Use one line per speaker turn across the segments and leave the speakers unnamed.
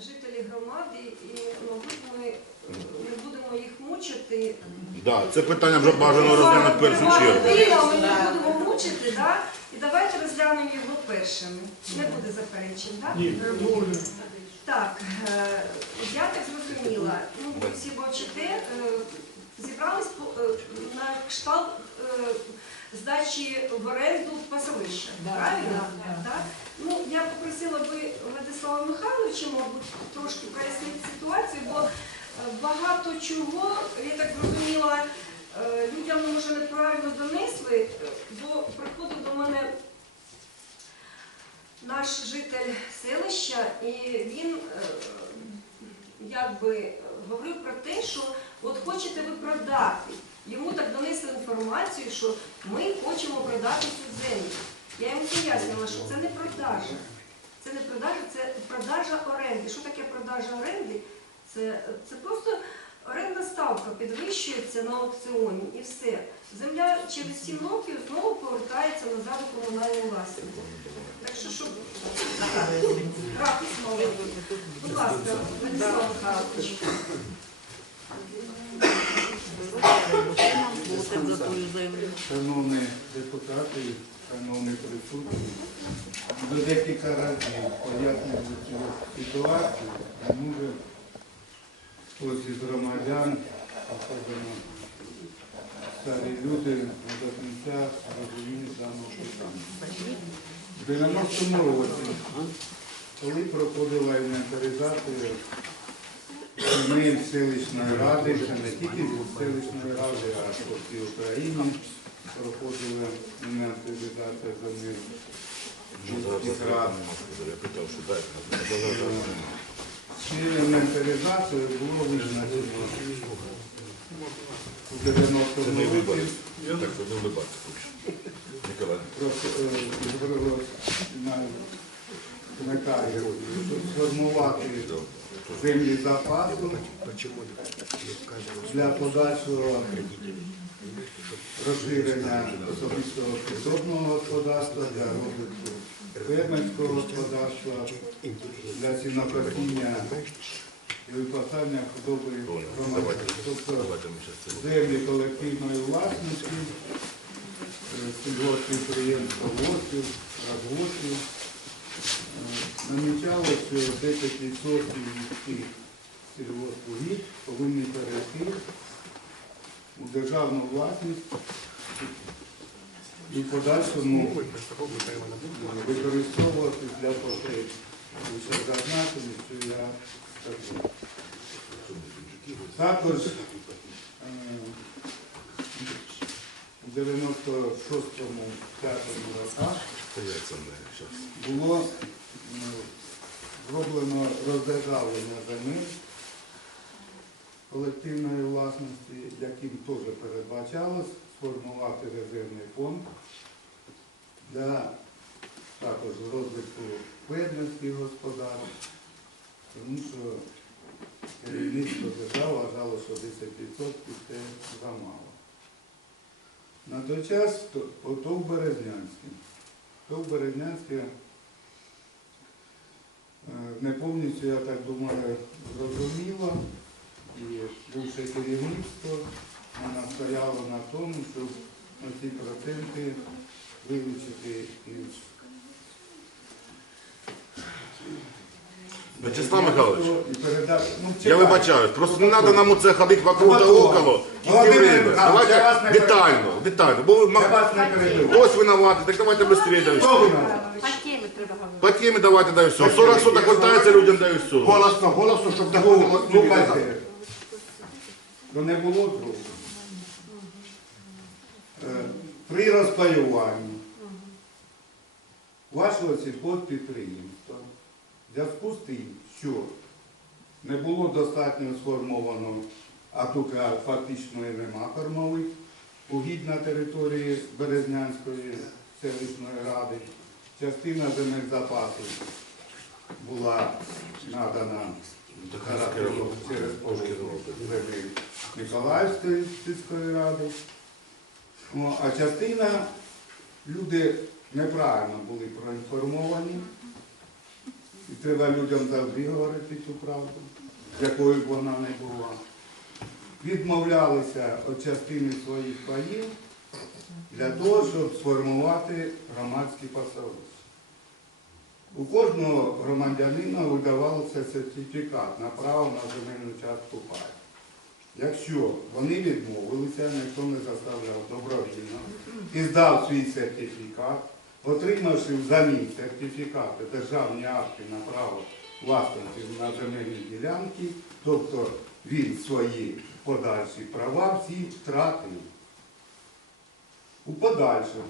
жителі громади, і, мабуть, ми не будемо їх мучити.
Да, це питання вже бажано розглянути в першу чергу.
Ми не будемо мучити, да? і давайте розглянемо його першими. Не буде заперечень, так?
Ні.
Так, е, я так зрозуміла, ну ви всі бачите, е, зібрались по- е, на кшталт е, здачі в оренду пасовища.
Да,
Правильно?
да, да.
Так? Ну, я попросила би Владислава Михайловича, мабуть, трошки прояснити ситуацію, бо е, багато чого, я так зрозуміла, е, людям може неправильно донесли, е, бо приходив до мене наш житель селища, і він якби говорив про те, що от хочете ви продати. Йому так донесли інформацію, що ми хочемо продати цю землю. Я йому пояснила, що це не продажа. Це не продажа, це продажа оренди. Що таке продажа оренди? Це, це просто орендна ставка підвищується на аукціоні і все. Земля через 7 років знову повертається назад у комунальну власність. Так що, щоб графік мали. Будь ласка, Владислав Михайлович.
Платить за ту землю.
Шановні депутати, шановні присутні, до декілька разів пояснювати цю ситуацію, а може хтось із громадян, особливо старі люди, до кінця розуміють даного питання. В 90-му році, коли проходила інвентаризація земель селищної ради, це не тільки селищної ради, а по всій Україні проходила інвентаризація земель міських рад. Інвентаризацію було визначено у 90-му році.
Так, це не улибатися. Ніколай.
Просто е, на коментарі, сформувати землі запасу для подальшого розширення особистого підсобного господарства, для розвитку фермерського господарства, для сінокосіння і випасання худоби громадян. Тобто землі колективної власності, е, сільгосппідприємства ВОСів, Намічалося, що 10% від цих сільгоспугідь повинні перейти у державну власність і в подальшому використовувати для потреб. Лише зазначені, що я скажу. Також е, у 96-му 5-му роках було зроблено роздержавлення земель колективної власності, яким теж передбачалось сформувати резервний фонд для також розвитку фермерських господарств, тому що керівництво держави вважало, що 10% це замало. На той час то- Березнянський. ТОВ Березнянське е, не повністю, я так думаю, зрозуміло. І бувше керівництво вона настояло на тому, щоб ці проценти вилучити із
Вячеслав Михайлович,
і. Ну,
я
чекайте.
вибачаюсь, просто не треба нам оце ходити вокруг да около. Тільки
Володимир
время.
Михайлович, я вас
Давайте
не
детально, детально. Бо ви
Я вас не перебив.
хтось винуватий, так давайте швидше.
Хто ви?
По темі треба говорити.
По темі давайте дай все. 40 суток вертається людям дай все.
Голосно, голосно, щоб
Ну,
такого ну,
не було зроблено. Е, При розпаюванні вашого сільхозпідприємства в зв'язку з тим, що не було достатньо сформовано, а тут фактично і нема кормових угідь на території Березнянської селищної ради, частина земель запасу була надана через землі Миколаївської сільської ради. А частина люди неправильно були проінформовані І треба людям завжди говорити цю правду, якою б вона не була. Відмовлялися від частини своїх паїв для того, щоб сформувати громадські пасовища. У кожного громадянина видавався сертифікат на право на земельну частку паю. Якщо вони відмовилися, ніхто не заставляв добровільно і здав свій сертифікат, отримавши взамін сертифікати, державні акти на право власності на земельні ділянки, тобто він свої подальші права всі втратив. У подальшому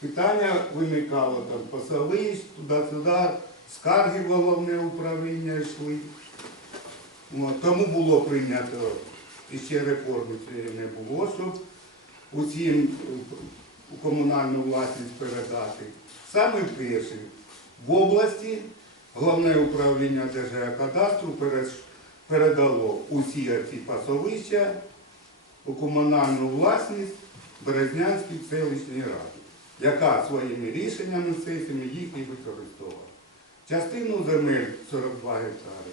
питання виникало там пасовищ, туди-сюди, скарги головне управління йшли. Тому було прийнято, і ще реформи цієї не було, щоб усім у комунальну власність передати. Саме перше в області головне управління Держгеокадастру передало усі ці пасовища у комунальну власність Березнянській селищній раді, яка своїми рішеннями сесіями їх і використовувала. Частину земель 42 гектари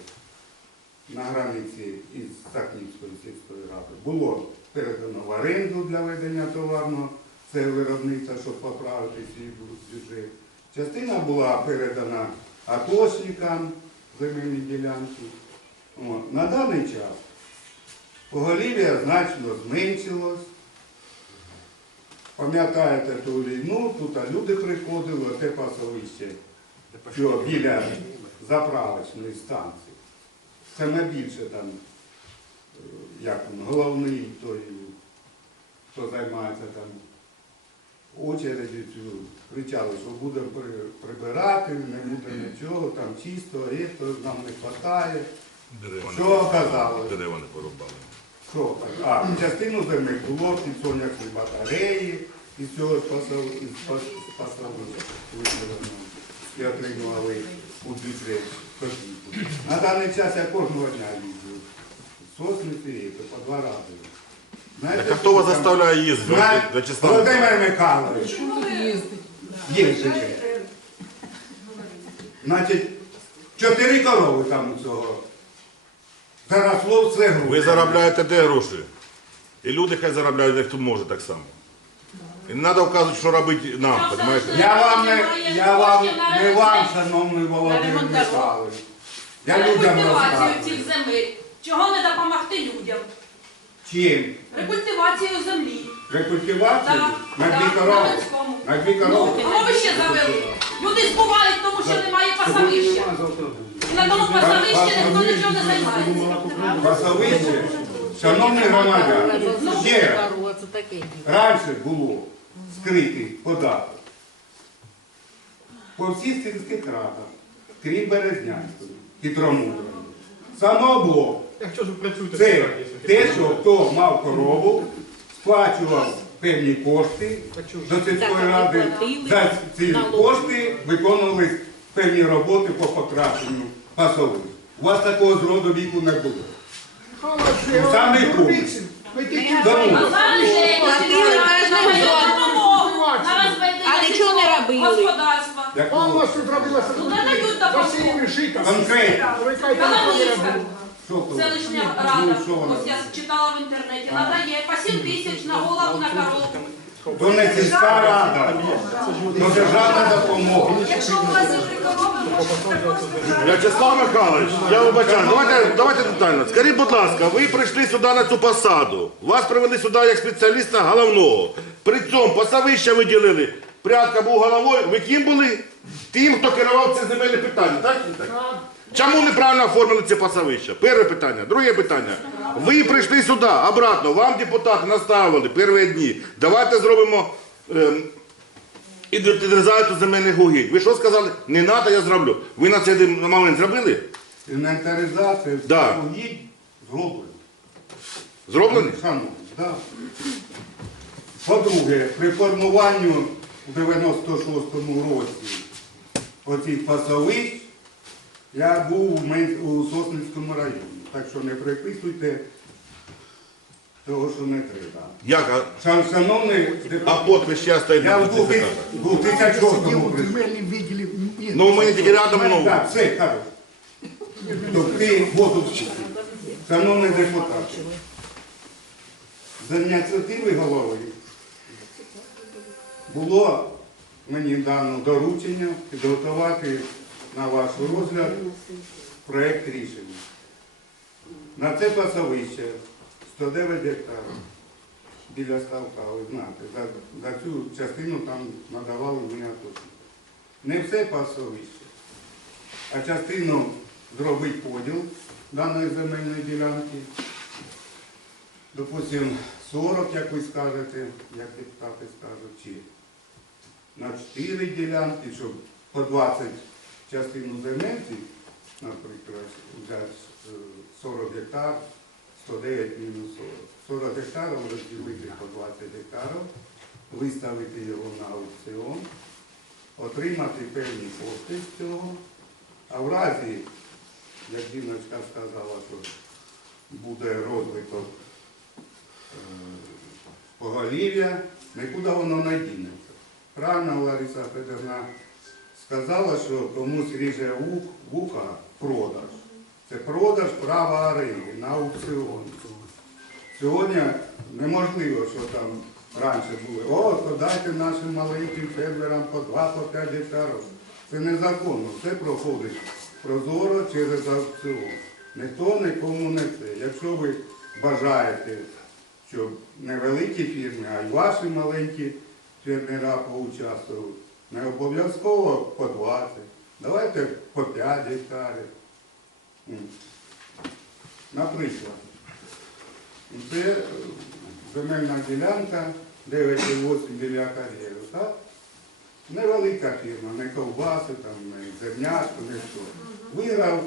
на границі із Сахнівської сільської ради було передано в оренду для ведення товарного це виробництва, щоб поправити свій бюджет. Частина була передана атошникам земельні ділянки. От. На даний час поголів'я значно зменшилось. Пам'ятаєте ту війну, тут люди приходили, оте пасовище, що біля заправочної станції. Це найбільше там, е, як головний той, хто займається там очереді цю, кричали, що будемо прибирати, не буде нічого, там чисто, рідко, нам не вистачає. Що оказалось?
дерева не порубали.
Що? А частину земель було під сонячні батареї, із цього спасали, і отримували у бюджет копійку. На даний час я кожного дня їздив. Сосниці і по два рази. Знаєте,
Так а хто вас заставляє їздити?
Знає-
Вячеслав
Володимир Михайлович,
Чому ви
їздите. Значить, чотири корови там у цього. Заросло все груди.
Ви заробляєте де гроші? І люди хай заробляють, як хто може так само. І не треба вказувати, що робити нам, розумієте?
Я вам не, я вам, не вам, шановний Володимир. Михайлович. Я людям
рекультивацію
розказую.
цих земель. Чого не допомогти людям?
Чим?
Рекультивацію землі.
Рекультивацію?
Так,
На
так,
дві корови?
на
дві
Ну,
корови?
кого ще завели? Люди збувають, тому що немає пасовища. І на тому пасовищі ніхто нічого не займається.
Пасовище? Шановні громадяни, ще раз.
Це таке діло.
Раніше було скритий податок по всіх сільських радах, крім Березнянської, хитромудрої. Самооблок
Якщо ж ви працюєте,
це те, що хто мав корову, сплачував певні кошти до сільської ради. За ці кошти виконували певні роботи по покращенню пасових. У вас такого зроду віку не було. Саме тут. Тому
Платили
розведення
А нічого не робили.
господарства.
як
Вам
було?
вас тут робилося
Ну, надають допомогу.
засіяли жита.
конкретно.
Ви кажете,
Що коли?
Селищна
Ну,
рада,
що вона?
ось я читала в інтернеті, надає по 7 тисяч на голову на корову.
То не сільська рада, то державна допомога.
Якщо у вас землі корови, можете
Вячеслав Михайлович, я вибачаю, давайте, давайте детально. Скажіть, будь ласка, ви прийшли сюди на цю посаду. Вас привели сюди як спеціаліста головного. При цьому пасовища ви ділили. Прядка був головою. Ви ким були? Тим, хто керував це земельне питання, так? так? Чому неправильно оформили це пасовище? Перше питання. Друге питання. Ви прийшли сюди, обратно, вам депутати наставили перші дні. Давайте зробимо ем, інвентаризацію земельних угідь. Ви що сказали? Не треба, я зроблю. Ви на цей момент зробили?
Інвентаризація
Да.
угідь зроблена.
Зроблені?
Шановні, да. По-друге, при формуванні у 96-му році оцих пасовищ я був у Мен- у Сосницькому районі. Так що не приписуйте того, що не треба.
Як? А,
Шан- Шановний
а
депутат,
подпис ще стоїть
я
на
в 2000
сертифікатах?
2006
Сидів у
прийшов.
земельному відділі
Ну, у мене тільки рядом, ну.
Так, все, кажу. То ти воду вчити. Шановні депутати, за ініціативи голови було мені дано доручення підготувати на ваш розгляд проєкт рішення. На це пасовище 109 гектарів біля ставка, ви знаєте, за, за цю частину там надавали мені тут. Не все пасовище, а частину зробити поділ даної земельної ділянки. Допустим, 40, як ви скажете, як депутати скажуть, чи на 4 ділянки, щоб по 20 частину земельці, наприклад, взяти е, 40 гектар, 109 мінус 40. 40 гектарів розділити по 20 гектарів, виставити його на аукціон, отримати певні кошти з цього, а в разі, як жіночка сказала, що буде розвиток е, поголів'я, нікуди воно не дінеться. Правильно Лариса Федорівна сказала, що комусь ріже вуха продаж. Це продаж права оренди на аукціон. Сьогодні неможливо, що там раніше були. О, то дайте нашим маленьким фермерам по 2 по 5 гектарів. Це незаконно. Все проходить прозоро через аукціон. Ніхто нікому не це. Якщо ви бажаєте, щоб не великі фірми, а й ваші маленькі фермера поучаствували, не обов'язково по 20. Давайте по 5 гектарів. Наприклад, це земельна ділянка 9,8 біля кар'єру, так? Невелика фірма, не ковбаси, там, не зернятку, не що. Виграв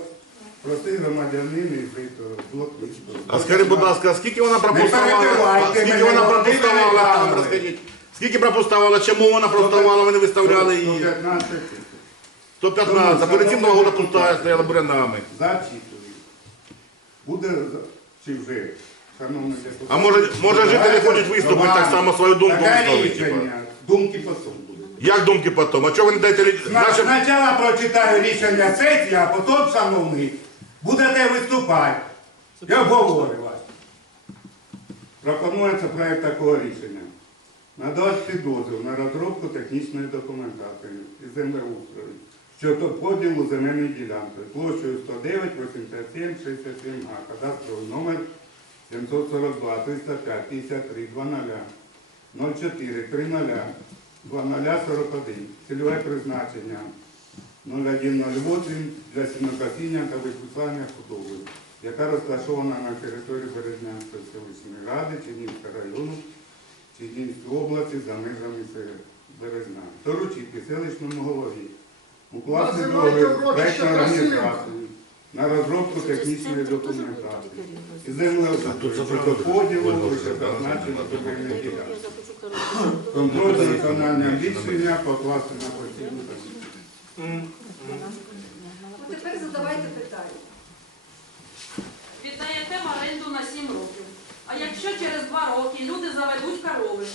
простий громадянин цього блоквісту.
А скажіть, будь ласка, скільки вона
перебивайте
Скільки вона
Володимир
Скільки пропустувала? Чому вона пропустувала? Ви не виставляли її?
115 тисяч.
115. Перед цим два роки пустая стояла бурянами.
Зачитую. Буде чи вже.
А може, може жителі хочуть виступити так само свою думку
Таке
висловити? типа?
рішення. Думки потім будуть.
Як думки потім? А чого ви не даєте лі- нашим...
Спочатку прочитаю рішення сесії, а потім, шановні, будете виступати і обговорювати. Пропонується проєкт такого рішення. Надати дозвіл на розробку технічної документації із землеустрою щодо поділу земельної ділянки площею 109, 87, 67 га, кадастровий номер 742, 305, 53, 00, 04, 30, 0041. Цільове призначення 0108 для сінокосіння та виписання худоби, яка розташована на території Березнянської селищної ради Чернігівського району Чернігівської області за межами Березна. Доручити селищному голові укласти договір проєктної організації на розробку технічної документації і землеустрою щодо поділу вищезазначених земельних ділянок. Контроль за виконанням рішення покласти на постійну комісію.
Ну, тепер задавайте питання.
Віддаєте в оренду на 7 років. А якщо через 2 роки люди заведуть корови,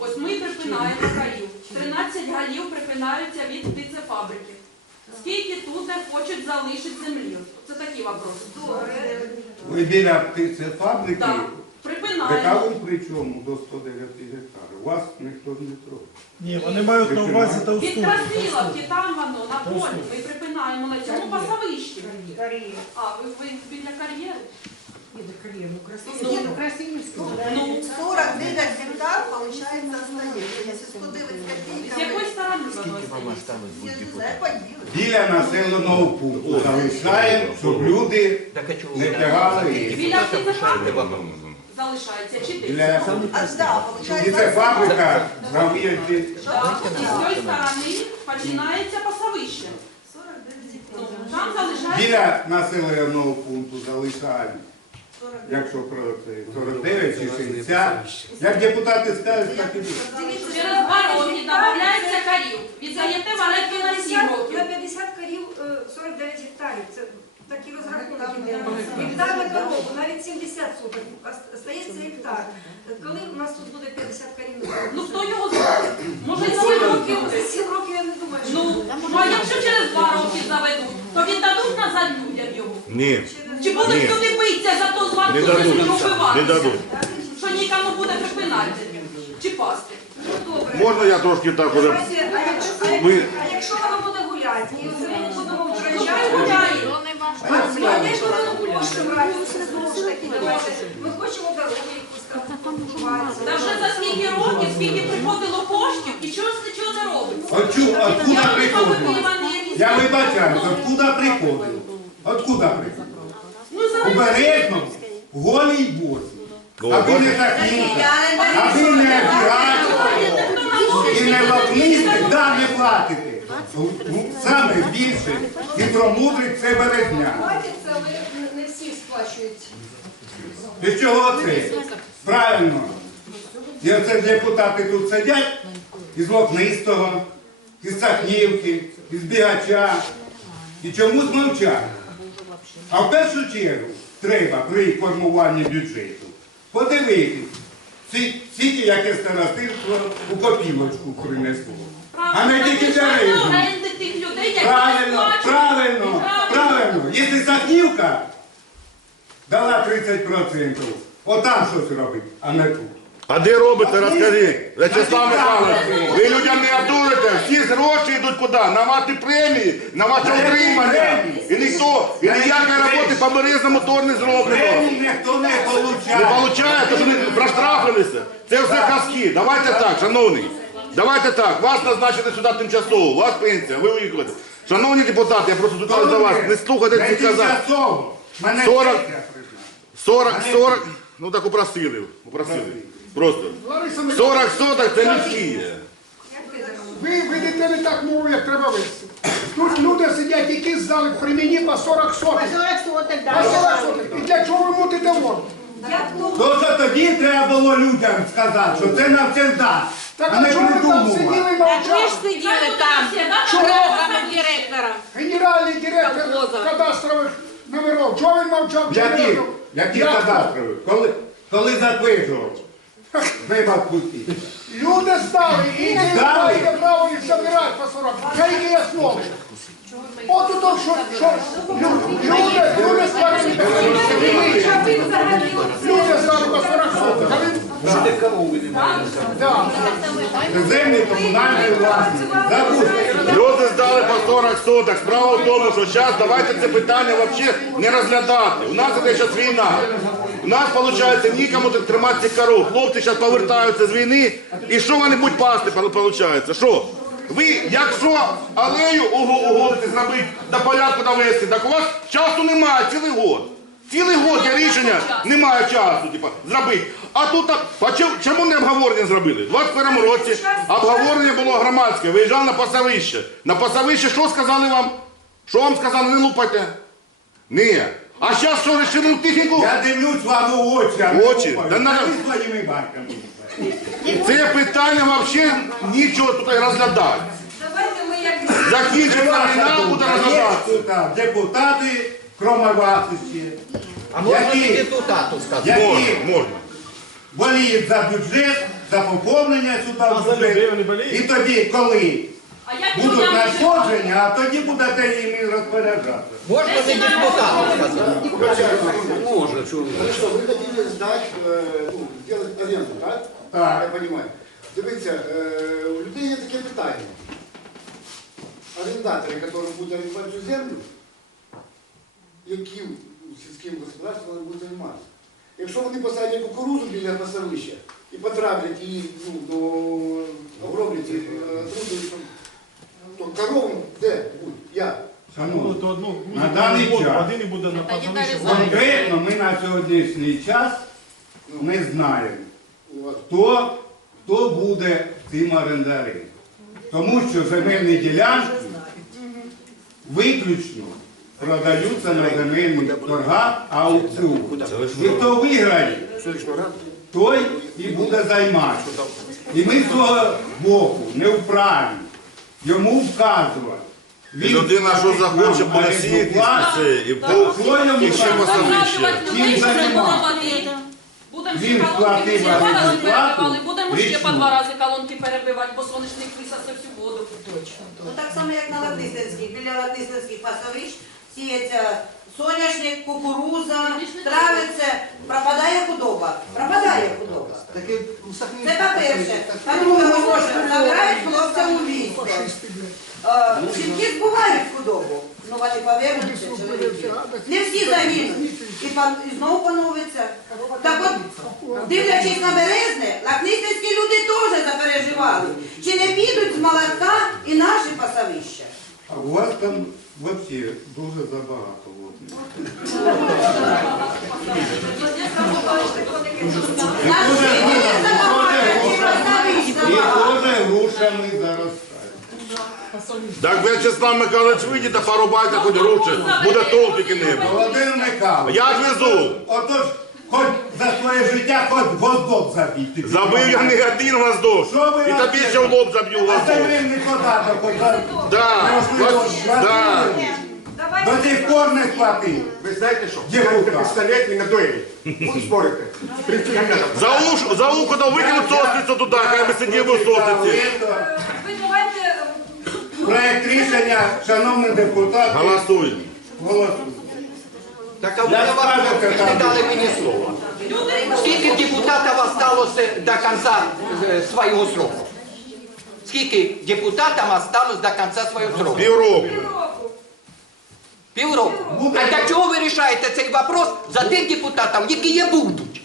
ось ми припинаємо гаїв. 13 галів припинаються від птицефабрики. Скільки тут не хочуть залишити землі? Це такі вопроси.
Добре.
Ви біля птицефабрики,
Так, припинаємо.
така при чому до 109 гектарів? Вас ніхто не трогає.
Ні, вони мають на увазі та
Від
уступки.
Красиловки, там воно, на полі, ми припинаємо на цьому пасовищі. А, ви, ви біля кар'єри?
Не, ну.
Ну,
49 гектар, получается, остается. Если 109
з якої сторони воно стоїть?
Біля населеного пункту залишаємо, щоб люди не тягали їх.
Біля птицефабрики залишається чи ти?
Біля
А, да, получается,
птицефабрика зав'їзді.
Так, і з цієї сторони починається пасовище.
49
Ну,
гектар.
там залишається.
Біля населеного пункту залишаємо. Якщо про це 49 чи 60. Як депутати скажуть, так і буде.
Через два роки додається карів. Віддаєте в оренду на 7
На 50 корів е, 49 гектарів. Це такі розрахунки. Гектар на корову, навіть 70 суток. Остається гектар. Коли у нас тут буде 50 корів?
Ну хто його знає? Може,
7
7
років,
років.
7 років я не думаю,
Ну, ну а якщо через два роки заведуть, то віддадуть назад людям його.
Ні,
Чи будуть люди битися за то
не дадуть. Не дадуть.
Що нікому буде припинати чи пасти.
Ну, добре.
Можна я трошки так уже.
Давайте, а якщо, а
Ви-
а якщо вона буде гуляти, і це ми будемо втрачати.
гуляє.
А я ж будемо кошти брати, це знову ж таки, давайте. Ми хочемо дороги якусь там побудувати.
Та вже за скільки років, скільки приходило коштів, і чого з нічого не робиться.
Отчу, откуда
Я не
приходили?
пам'ятаю,
Я вибачаюсь, откуда приходили? Откуда приходили?
Ну, зараз
Березному, в голій босі.
О,
Аби не
бачите?
аби не обігати і не вапнисти, да, не платити. Ну, Саме більше хитромудрить це березня.
Платять але не- не всі сплачують.
Для чого це? Правильно. І оце депутати тут сидять із Локнистого, із Сахнівки, із Бігача. І чомусь мовчать. А в першу чергу треба при формуванні бюджету подивитись, скільки яке старостинство у копілочку принесло. А не тільки для
які
Правильно, правильно, правильно. Якщо Сахнівка дала 30%, отам щось робить, а не тут.
А де робите, розкажіть? Вячеслав Михайлович, ви людям не адурите, всі гроші йдуть куди? На ваші премії, на ваше утримання. І ніхто, і ніякої роботи по березному то не зроблено.
Премії ніхто не
Не
получає.
получає, то вони проштрафилися. Це все казки. Давайте так, шановний. Давайте так, вас назначили сюди тимчасово, у вас пенсія, ви уїхали. Шановні депутати, я просто звертаюся до вас, не слухайте
Не
цих
тимчасово. Мене
40.
пенсія прийшла.
40, 40, ну так упросили, упросили. Просто. 40 соток це людські.
Ви ведете не так мову, як треба вести. Тут люди сидять, які здали при мені по 40 сотень. По 40 сотень. І для чого ви мутите воду?
То що тоді треба було людям сказати, що це нам це дасть,
Так
а
а
не
чого ви там сиділи і
Так ви ж сиділи там, директора.
Генеральний директор
Колхоза.
кадастрових номерів. Чого він мовчав? Чого
Які?
він-
Які
Як?
кадастрові? Коли, коли затверджував? Вибак пустіть.
Люди здали і не маєте право їх забирати по 40. Це які основи. От тут що, що люди, люди здали, люди здали по 40 сотень. А він- Да.
Землі комунальної власності.
Люди здали по 40 соток. Справа в тому, що зараз давайте це питання взагалі не розглядати. У нас іде зараз війна. У нас, виходить, нікому тримати цих коров. Хлопці зараз повертаються з війни. І що вони будуть пасти, виходить? Що? Ви, якщо алею уго- зробити до порядку довести, так у вас часу немає цілий год. Цілий год є рішення, немає часу, зробити. А тут так, а чому, чому не обговорення зробили? У 21 році обговорення було громадське, виїжджав на пасовище. На пасовище що сказали вам? Що вам сказали, не лупайте? Ні. А зараз що вирішили ну, тихенько?
Я дивлюсь вам у очі, а не
В очі? Да
Та ви своїми батьками.
Це питання взагалі нічого тут розглядати.
давайте ми якось
Це
Закінчиться буде.
Є тут, а, депутати, кроме вас ще,
А можна
Які?
депутату сказати?
які
Можна, можна.
боліють за бюджет, за поповнення сюди в бюджет. І тоді, коли
як
будуть надходження, а тоді будете їм розпоряджатися.
Можна не депутату сказати?
Хорошо, вы хотели сдать, э, ну, сделать аренду, так?
Так.
Я понимаю. Дивіться, е, у людей є таке питання. Орендатори, які будуть орендувати цю землю, яким сільським господарством вони будуть займатися. Якщо вони посадять кукурузу біля пасовища і потравлять її ну, до оброблять їх е, трудові, то коровам де будуть? Як?
Ну,
Шановні,
то одну буде
На даний
воду,
час.
один буде на пасовищі.
конкретно ми на сьогоднішній час не знаємо. Хто, хто буде цим орендарем. Тому що земельні ділянки виключно продаються на земельних торгах аукціон. І хто виграє, той і буде займатися. І ми з цього боку не вправі йому вказувати.
Він людина, що захоче, по сіяти це, і по-
Хто
і ще
вказує?
пасовище.
Загадувати людей,
Чим
що не було
займатися?
води. Будемо ще
Він
рази
заробітну
будемо ще по два рази колонки перебивати, бо сонячник висосав всю воду. Точно.
Ну так само, як на Латисинській. Біля Латисинських пасовищ сіється соняшник, кукуруза, травиться, пропадає худоба. Пропадає худоба.
Таке
Це по-перше. По-друге, забирають хлопця у військо. Е, Жінки збувають худобу. Ну вони повернуться, чоловіки. Не всі загинуть. І, і знову поновиться. Так от, дивлячись на березне, лакнистинські люди теж запереживали. Чи не підуть з молотка і наші пасовища?
А у вас там взагалі дуже забагато І грушами заростають.
Так В'ячеслав Михайлович вийде та порубайте хоч груші, буде толк тільки небо.
Володимир Михайлович,
Я відвезу.
отож, хоч за своє життя, хоч гвоздок забійте.
Забив я не один воздух.
Що ви
І тобі ще в лоб заб'ю
А
воздух.
земельний податок, хоч за...
Да.
Можливо,
Да.
До тих пор не сплатив.
Ви знаєте що?
Є
Знаєте,
рука.
пістолет і на дуелі. Будемо спорити.
За ухо, за ухо да викинуть сосницю туди, хай би сидів у сосниці.
Ви давайте е,
Проект рішення, шановний депутат,
Голосуємо.
голосуємо.
Так а ви
Я
не не дали мені слова. Скільки депутатів осталося до кінця е, свого сроку? Скільки депутатам осталось до кінця свого сроку?
Півроку.
Півроку.
А для чого ви рішаєте цей вопрос за тих депутатів, які є будуть?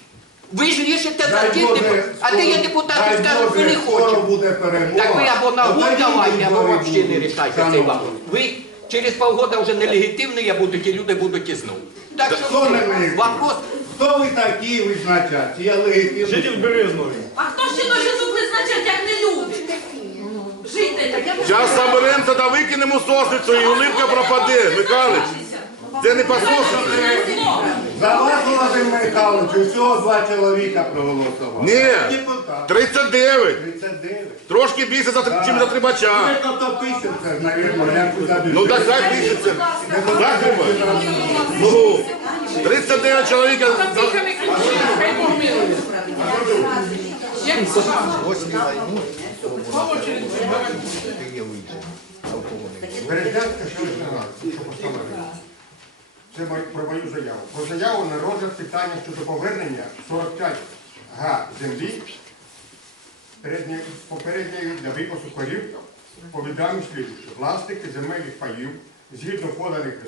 Ви ж рішите за тих депутатів, а де є депутати, скажуть,
Боже,
не хочемо.
буде перемога.
Так ви або на год давайте, або взагалі не рішайте цей вопрос. Ви через полгода вже нелегітимні будуть, і люди будуть і знову. Так що вопрос
Хто ви такі визначати? Я легітимний.
Житель Березної.
А хто ще може тут визначати, як не люди? Жителі.
Зараз соберемося та викинемо сосницю і улипка пропаде. Михайлович, це не по сосниці.
За вас, Володимир Михайлович, усього два чоловіка проголосували.
Ні.
Депутат.
39.
39.
Трошки більше, за, чим за трибача.
Ви то пишете, навірно, як ви забіжете.
Ну так хай пишеться. Так треба. Ну, 39 чоловік. за-
Березянська селищна рада. Це про мою заяву. Про заяву на розгляд питання щодо повернення 45 га землі попередньої для випасу корів повідомив слідуюче. Власники земельних паїв згідно поданих